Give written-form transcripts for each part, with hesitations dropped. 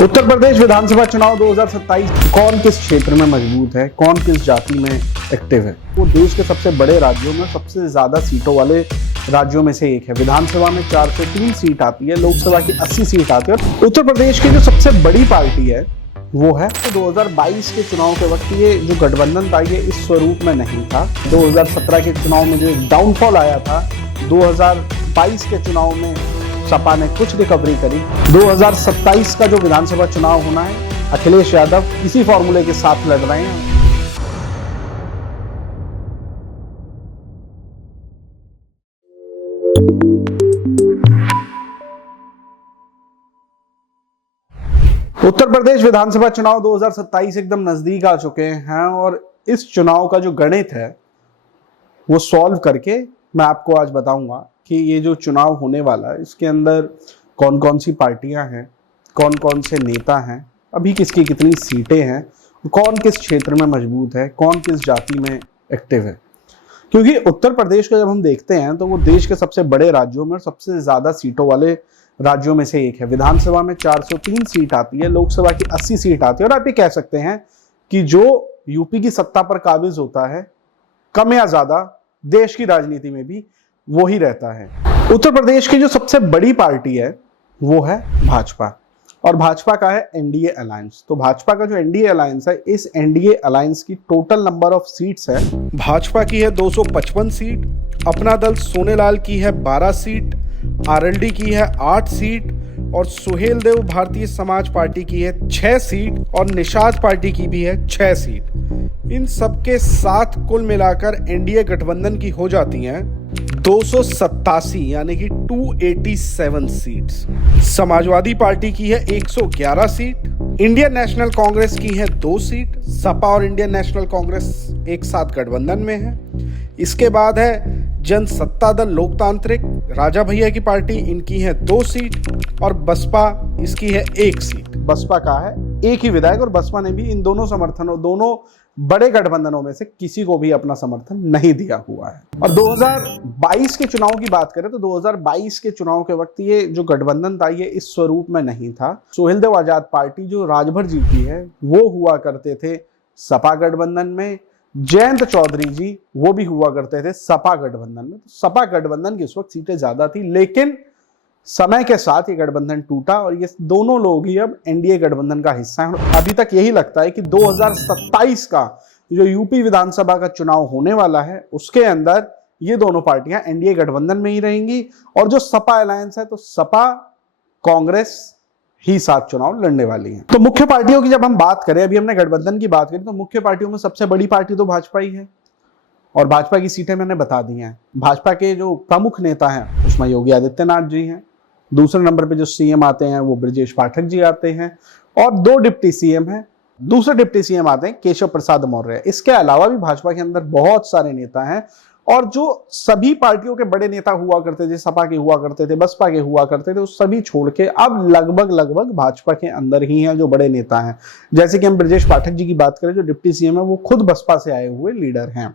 उत्तर प्रदेश विधानसभा चुनाव 2027 कौन किस क्षेत्र में मजबूत है, कौन किस जाति में एक्टिव है। वो देश के सबसे बड़े राज्यों में सबसे ज्यादा सीटों वाले राज्यों में से एक है। विधानसभा में 403 सीट आती है, लोकसभा की 80 सीट आती है। और उत्तर प्रदेश की जो सबसे बड़ी पार्टी है वो है। तो 2022 के चुनाव के वक्त ये जो गठबंधन था ये इस स्वरूप में नहीं था। 2017 के चुनाव में जो एक डाउनफॉल आया था, 2022 के चुनाव में सपा ने कुछ रिकवरी करी। 2027 का जो विधानसभा चुनाव होना है, अखिलेश यादव इसी फॉर्मूले के साथ लड़ रहे हैं। उत्तर प्रदेश विधानसभा चुनाव 2027 एकदम नजदीक आ चुके हैं और इस चुनाव का जो गणित है वो सॉल्व करके मैं आपको आज बताऊंगा कि ये जो चुनाव होने वाला है इसके अंदर कौन कौन सी पार्टियां हैं, कौन कौन से नेता हैं, अभी किसकी कितनी सीटें हैं, कौन किस क्षेत्र में मजबूत है, कौन किस जाति में एक्टिव है। क्योंकि उत्तर प्रदेश को जब हम देखते हैं तो वो देश के सबसे बड़े राज्यों में और सबसे ज्यादा सीटों वाले राज्यों में से एक है। विधानसभा में 403 सीट आती है, लोकसभा की 80 सीट आती है। और आप ये कह सकते हैं कि जो यूपी की सत्ता पर काबिज होता है, कम या ज्यादा देश की राजनीति में भी वो ही रहता है। उत्तर प्रदेश की जो सबसे बड़ी पार्टी है वो है भाजपा, और भाजपा का है एनडीए अलायंस। तो भाजपा का जो एनडीए अलायंस है, इस एनडीए अलायंस की टोटल नंबर ऑफ सीट्स है, भाजपा की है 255 सीट, अपना दल सोनेलाल की है 12 सीट, आरएलडी की है 8 सीट, और सुहेल देव भारतीय समाज पार्टी की है 6 सीट, और निषाद पार्टी की भी है 6 सीट। इन सबके साथ कुल मिलाकर एनडीए गठबंधन की हो जाती हैं 287 यानी कि 287 सीट्स। समाजवादी पार्टी की है 111 सीट, इंडियन नेशनल कांग्रेस की है 2 सीट, सपा और इंडियन नेशनल कांग्रेस एक साथ गठबंधन में है। इसके बाद है जनसत्ता दल लोकतांत्रिक, राजा भैया की पार्टी, इनकी है 2 सीट, और बसपा इसकी है 1 सीट। बसपा का है एक ही विधायक, और बसपा ने भी इन दोनों बड़े गठबंधनों में से किसी को भी अपना समर्थन नहीं दिया हुआ है। और 2022 के चुनाव की बात करें तो 2022 के चुनाव के वक्त ये जो गठबंधन था ये इस स्वरूप में नहीं था। सुहेल देव आजाद पार्टी जो राजभर जीती है वो हुआ करते थे सपा गठबंधन में, जयंत चौधरी जी वो भी हुआ करते थे सपा गठबंधन में। तो सपा गठबंधन की उस वक्त सीटें ज्यादा थी, लेकिन समय के साथ ये गठबंधन टूटा और ये दोनों लोग ही अब एनडीए गठबंधन का हिस्सा हैं। अभी तक यही लगता है कि 2027 का जो यूपी विधानसभा का चुनाव होने वाला है उसके अंदर ये दोनों पार्टियां एनडीए गठबंधन में ही रहेंगी, और जो सपा अलायंस है तो सपा कांग्रेस ही साथ चुनाव लड़ने वाली है। तो मुख्य पार्टियों की जब हम बात करें, अभी हमने गठबंधन की बात करी, तो मुख्य पार्टियों में सबसे बड़ी पार्टी तो भाजपा ही है, और भाजपा की सीटें मैंने बता दी हैं। भाजपा के जो प्रमुख नेता हैं उसमें योगी आदित्यनाथ जी हैं, दूसरे नंबर पे जो सीएम आते हैं वो ब्रजेश पाठक जी आते हैं, और 2 डिप्टी सीएम हैं। दूसरे डिप्टी सीएम आते हैं केशव प्रसाद मौर्य। इसके अलावा भी भाजपा के अंदर बहुत सारे नेता हैं, और जो सभी पार्टियों के बड़े नेता हुआ करते थे, सपा के हुआ करते थे, बसपा के हुआ करते थे, उस सभी छोड़ के अब लगभग भाजपा के अंदर ही हैं जो बड़े नेता हैं। जैसे कि हम ब्रजेश पाठक जी की बात करें, जो डिप्टी सीएम है वो खुद बसपा से आए हुए लीडर हैं।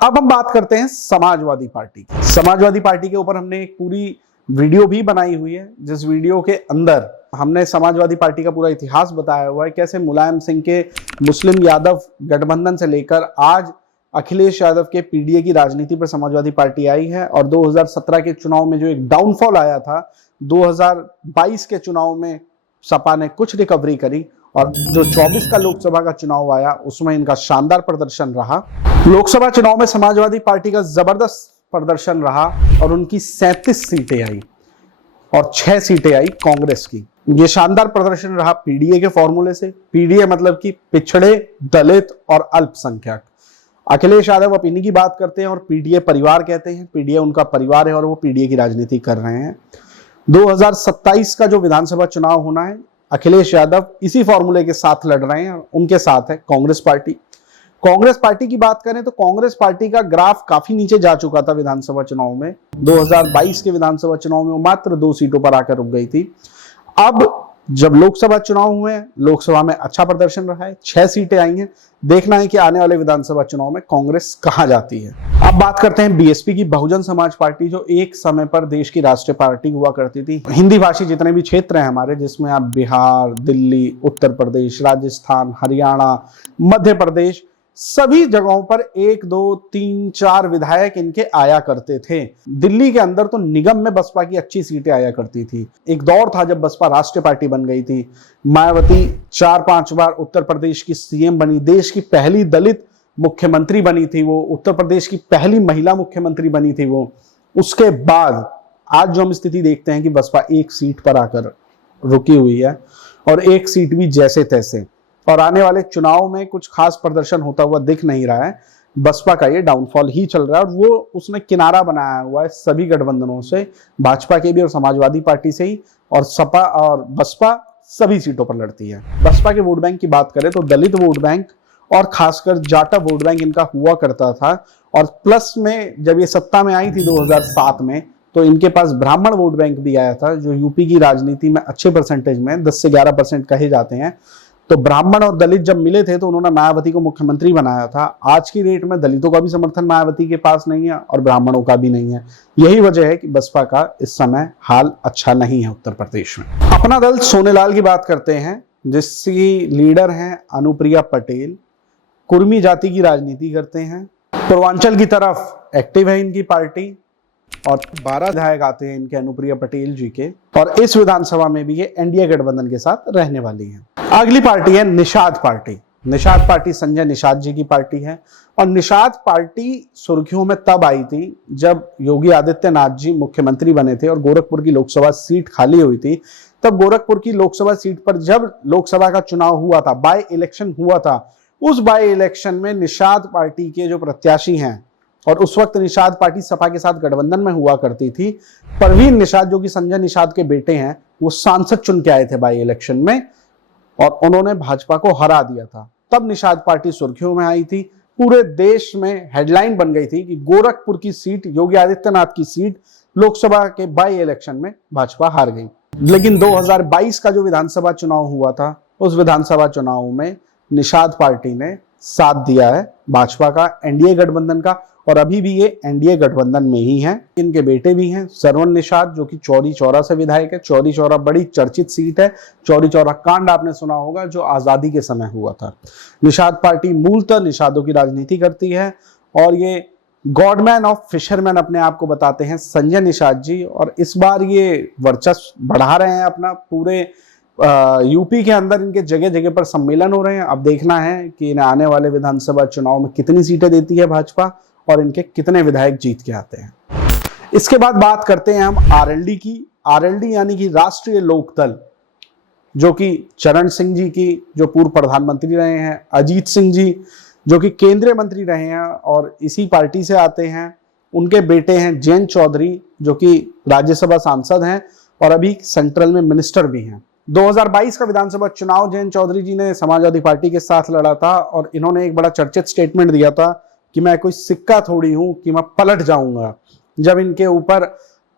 अब हम बात करते हैं समाजवादी पार्टी की। समाजवादी पार्टी के ऊपर हमने एक पूरी वीडियो भी बनाई हुई है, जिस वीडियो के अंदर हमने समाजवादी पार्टी का पूरा इतिहास बताया हुआ है, कैसे मुलायम सिंह के मुस्लिम यादव गठबंधन से लेकर आज अखिलेश यादव के पीडीए की राजनीति पर समाजवादी पार्टी आई है। और 2017 के चुनाव में जो एक डाउनफॉल आया था, 2022 के चुनाव में सपा ने कुछ रिकवरी करी, और जो 24 का लोकसभा का चुनाव आया उसमें इनका शानदार प्रदर्शन रहा। लोकसभा चुनाव में समाजवादी पार्टी का जबरदस्त प्रदर्शन रहा और उनकी 37 सीटें आई और 6 सीटें आई कांग्रेस की। ये शानदार प्रदर्शन रहा पीडीए के फॉर्मूले से। पीडीए मतलब कि पिछड़े, दलित और अल्पसंख्यक। अखिलेश यादव अब इन्हीं की बात करते हैं और पीडीए परिवार कहते हैं। पीडीए उनका परिवार है और वो पीडीए की राजनीति कर रहे हैं। 2027 का जो विधानसभा चुनाव होना है, अखिलेश यादव इसी फॉर्मूले के साथ लड़ रहे हैं। उनके साथ है कांग्रेस पार्टी। कांग्रेस पार्टी की बात करें तो कांग्रेस पार्टी का ग्राफ काफी नीचे जा चुका था विधानसभा चुनाव में। 2022 के विधानसभा चुनाव में वो मात्र 2 सीटों पर आकर रुक गई थी। अब जब लोकसभा चुनाव हुए हैं, लोकसभा में अच्छा प्रदर्शन रहा है, 6 सीटें आई हैं। देखना है कि आने वाले विधानसभा चुनाव में कांग्रेस कहां जाती है। अब बात करते हैं बीएसपी की, बहुजन समाज पार्टी, जो एक समय पर देश की राष्ट्रीय पार्टी हुआ करती थी। हिंदी भाषी जितने भी क्षेत्र हैं हमारे, जिसमें आप बिहार, दिल्ली, उत्तर प्रदेश, राजस्थान, हरियाणा, मध्य प्रदेश, सभी जगहों पर 1, 2, 3, 4 विधायक इनके आया करते थे। दिल्ली के अंदर तो निगम में बसपा की अच्छी सीटें आया करती थी। एक दौर था जब बसपा राष्ट्रीय पार्टी बन गई थी। मायावती 4-5 बार उत्तर प्रदेश की सीएम बनी, देश की पहली दलित मुख्यमंत्री बनी थी वो, उत्तर प्रदेश की पहली महिला मुख्यमंत्री बनी थी वो। उसके बाद आज जो हम स्थिति देखते हैं कि बसपा 1 सीट पर आकर रुकी हुई है, और 1 सीट भी जैसे तैसे, और आने वाले चुनाव में कुछ खास प्रदर्शन होता हुआ दिख नहीं रहा है। बसपा का ये डाउनफॉल ही चल रहा है, और वो उसने किनारा बनाया हुआ है सभी गठबंधनों से, भाजपा के भी और समाजवादी पार्टी से ही, और सपा और बसपा सभी सीटों पर लड़ती है। बसपा के वोट बैंक की बात करें तो दलित वोट बैंक और खासकर जाटा वोट बैंक इनका हुआ करता था, और प्लस में जब ये सत्ता में आई थी 2007 में, तो इनके पास ब्राह्मण वोट बैंक भी आया था, जो यूपी की राजनीति में अच्छे परसेंटेज में 10 से 11% कहे जाते हैं। तो ब्राह्मण और दलित जब मिले थे तो उन्होंने मायावती को मुख्यमंत्री बनाया था। आज की डेट में दलितों का भी समर्थन मायावती के पास नहीं है और ब्राह्मणों का भी नहीं है। यही वजह है कि बसपा का इस समय हाल अच्छा नहीं है उत्तर प्रदेश में। अपना दल सोनेलाल की बात करते हैं, जिसकी लीडर हैं अनुप्रिया पटेल, कुर्मी जाति की राजनीति करते हैं, पूर्वांचल की तरफ एक्टिव है इनकी पार्टी, और 12 विधायक आते हैं इनके अनुप्रिया पटेल जी के, और इस विधानसभा में भी ये एनडीए गठबंधन के साथ रहने वाली है। अगली पार्टी है निषाद पार्टी। निषाद पार्टी संजय निषाद जी की पार्टी है, और निषाद पार्टी सुर्खियों में तब आई थी जब योगी आदित्यनाथ जी मुख्यमंत्री बने थे और गोरखपुर की लोकसभा सीट खाली हुई थी। तब गोरखपुर की लोकसभा सीट पर जब लोकसभा का चुनाव हुआ था, बाय इलेक्शन हुआ था, उस बाय इलेक्शन में निषाद पार्टी के जो प्रत्याशी हैं, और उस वक्त निषाद पार्टी सपा के साथ गठबंधन में हुआ करती थी, परवीन निषाद जो कि संजय निषाद के बेटे हैं, वो सांसद चुन के आए थे बाई इलेक्शन में, और उन्होंने भाजपा को हरा दिया था। तब निषाद पार्टी सुर्खियों में आई थी, पूरे देश में हेडलाइन बन गई थी कि गोरखपुर की सीट, योगी आदित्यनाथ की सीट, लोकसभा के बाई इलेक्शन में भाजपा हार गई। लेकिन 2022 का जो विधानसभा चुनाव हुआ था, उस विधानसभा चुनाव में निषाद पार्टी ने साथ दिया है भाजपा का, एनडीए गठबंधन का, और अभी भी ये एनडीए गठबंधन में ही हैं। इनके बेटे भी हैं, श्रवण निषाद, जो कि चौरी चौरा से विधायक है। चौरी चौरा बड़ी चर्चित सीट है। चौरी चौरा कांड आपने सुना होगा, जो आजादी के समय हुआ था। निषाद पार्टी मूलतः निषादों की राजनीति करती है, और ये गॉडमैन ऑफ फिशरमैन अपने आप को बताते हैं संजय निषाद जी, और इस बार ये वर्चस्व बढ़ा रहे हैं अपना। पूरे यूपी के अंदर इनके जगह जगह पर सम्मेलन हो रहे हैं। अब देखना है कि इन्हें आने वाले विधानसभा चुनाव में कितनी सीटें देती है भाजपा, और इनके कितने विधायक जीत के आते हैं। इसके बाद बात करते हैं हम आरएलडी की। आरएलडी यानी कि राष्ट्रीय लोकदल, जो कि चरण सिंह जी की, जो पूर्व प्रधानमंत्री रहे हैं, अजीत सिंह जी जो कि केंद्रीय मंत्री रहे हैं और इसी पार्टी से आते हैं, उनके बेटे हैं जयंत चौधरी, जो कि राज्यसभा सांसद हैं और अभी सेंट्रल में मिनिस्टर भी हैं। 2022 का विधानसभा चुनाव जयंत चौधरी जी ने समाजवादी पार्टी के साथ लड़ा था, और इन्होंने एक बड़ा चर्चित स्टेटमेंट दिया था कि मैं कोई सिक्का थोड़ी हूं कि मैं पलट जाऊंगा। जब इनके ऊपर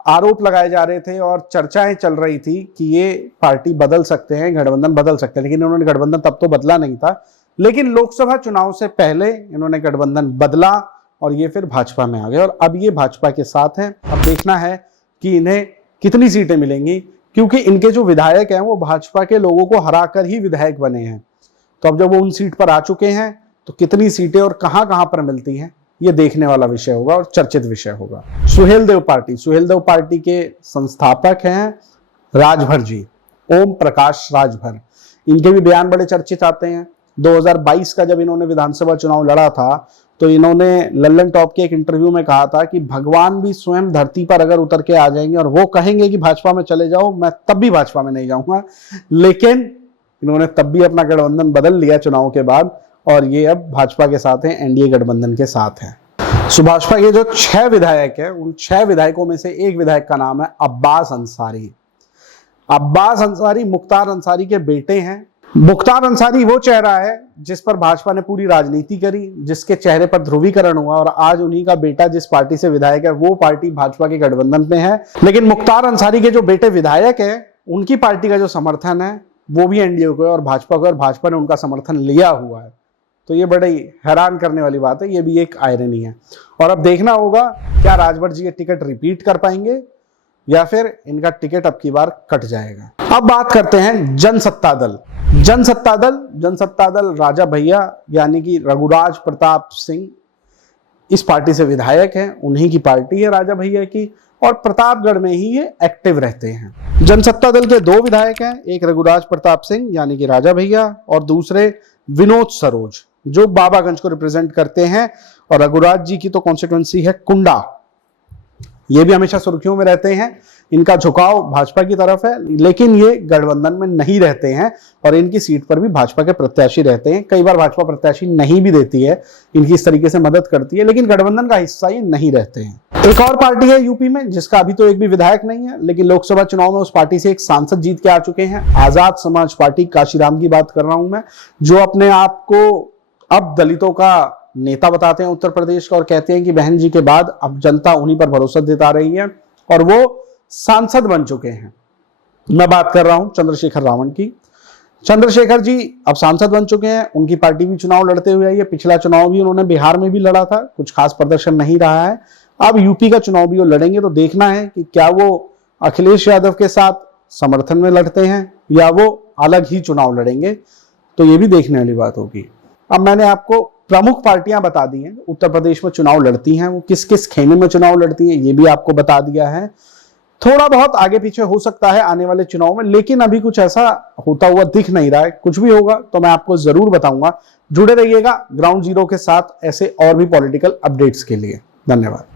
आरोप लगाए जा रहे थे और चर्चाएं चल रही थी कि ये पार्टी बदल सकते हैं, गठबंधन बदल सकते हैं, लेकिन इन्होंने गठबंधन तब तो बदला नहीं था। लेकिन लोकसभा चुनाव से पहले इन्होंने गठबंधन बदला और ये फिर भाजपा में आ गए, और अब ये भाजपा के साथ हैं। अब देखना है कि इन्हें कितनी सीटें मिलेंगी, क्योंकि इनके जो विधायक हैं वो भाजपा के लोगों को हराकर ही विधायक बने हैं। तो अब जब वो उन सीट पर आ चुके हैं, तो कितनी सीटें और कहां पर मिलती हैं, ये देखने वाला विषय होगा और चर्चित विषय होगा। सुहेलदेव पार्टी के संस्थापक हैं राजभर जी, ओम प्रकाश राजभर। इनके भी बयान बड़े चर्चित आते हैं। 2022 का जब इन्होंने विधानसभा चुनाव लड़ा था, तो इन्होंने लल्लन टॉप के एक इंटरव्यू में कहा था कि भगवान भी स्वयं धरती पर अगर उतर के आ जाएंगे और वो कहेंगे कि भाजपा में चले जाओ, मैं तब भी भाजपा में नहीं जाऊंगा। लेकिन इन्होंने तब भी अपना गठबंधन बदल लिया चुनाव के बाद, और ये अब भाजपा के साथ हैं, एनडीए गठबंधन के साथ हैं। सो भाजपा के जो 6 विधायक हैं, उन 6 विधायकों में से एक विधायक का नाम है अब्बास अंसारी। अब्बास अंसारी मुख्तार अंसारी के बेटे हैं। मुख्तार अंसारी वो चेहरा है जिस पर भाजपा ने पूरी राजनीति करी, जिसके चेहरे पर ध्रुवीकरण हुआ, और आज उन्हीं का बेटा जिस पार्टी से विधायक है वो पार्टी भाजपा के गठबंधन में है। लेकिन मुख्तार अंसारी के जो बेटे विधायक है उनकी पार्टी का जो समर्थन है वो भी एनडीए को है और भाजपा को, और भाजपा ने उनका समर्थन लिया हुआ है। तो ये बड़ी हैरान करने वाली बात है, ये भी एक आयरनी है। और अब देखना होगा क्या राजभर जी ये टिकट रिपीट कर पाएंगे या फिर इनका टिकट अब की बार कट जाएगा। अब बात करते हैं जनसत्ता दल। जनसत्ता दल राजा भैया यानी कि रघुराज प्रताप सिंह इस पार्टी से विधायक हैं, उन्हीं की पार्टी है राजा भैया की, और प्रतापगढ़ में ही ये एक्टिव रहते हैं। जनसत्ता दल के 2 विधायक हैं, एक रघुराज प्रताप सिंह यानी कि राजा भैया और दूसरे विनोद सरोज जो बाबागंज को रिप्रेजेंट करते हैं। और रघुराज जी की तो कॉन्स्टिट्यूएंसी है कुंडा, ये भी हमेशा सुर्खियों में रहते हैं। इनका झुकाव भाजपा की तरफ है, लेकिन ये गठबंधन में नहीं रहते हैं और इनकी सीट पर भी भाजपा के प्रत्याशी रहते हैं। कई बार भाजपा प्रत्याशी नहीं भी देती है, इनकी इस तरीके से मदद करती है, लेकिन गठबंधन का हिस्सा ये नहीं रहते हैं। एक और पार्टी है यूपी में जिसका अभी तो एक भी विधायक नहीं है, लेकिन लोकसभा चुनाव में उस पार्टी से एक सांसद जीत के आ चुके हैं। आजाद समाज पार्टी, काशीराम की बात कर रहा हूं मैं, जो अपने आप को अब दलितों का नेता बताते हैं उत्तर प्रदेश का और कहते हैं कि बहन जी के बाद अब जनता उन्हीं पर भरोसा जता रही है, और वो सांसद बन चुके हैं। मैं बात कर रहा हूं चंद्रशेखर रावण की। चंद्रशेखर जी अब सांसद बन चुके हैं, उनकी पार्टी भी चुनाव लड़ते हुए आई है। पिछला चुनाव भी उन्होंने बिहार में भी लड़ा था, कुछ खास प्रदर्शन नहीं रहा है। अब यूपी का चुनाव भी वो लड़ेंगे, तो देखना है कि क्या वो अखिलेश यादव के साथ समर्थन में लड़ते हैं या वो अलग ही चुनाव लड़ेंगे, तो ये भी देखने वाली बात होगी। अब मैंने आपको प्रमुख पार्टियां बता दी हैं उत्तर प्रदेश में चुनाव लड़ती हैं, वो किस किस खेमे में चुनाव लड़ती हैं ये भी आपको बता दिया है। थोड़ा बहुत आगे पीछे हो सकता है आने वाले चुनाव में, लेकिन अभी कुछ ऐसा होता हुआ दिख नहीं रहा है। कुछ भी होगा तो मैं आपको जरूर बताऊंगा। जुड़े रहिएगा ग्राउंड जीरो के साथ ऐसे और भी पॉलिटिकल अपडेट्स के लिए। धन्यवाद।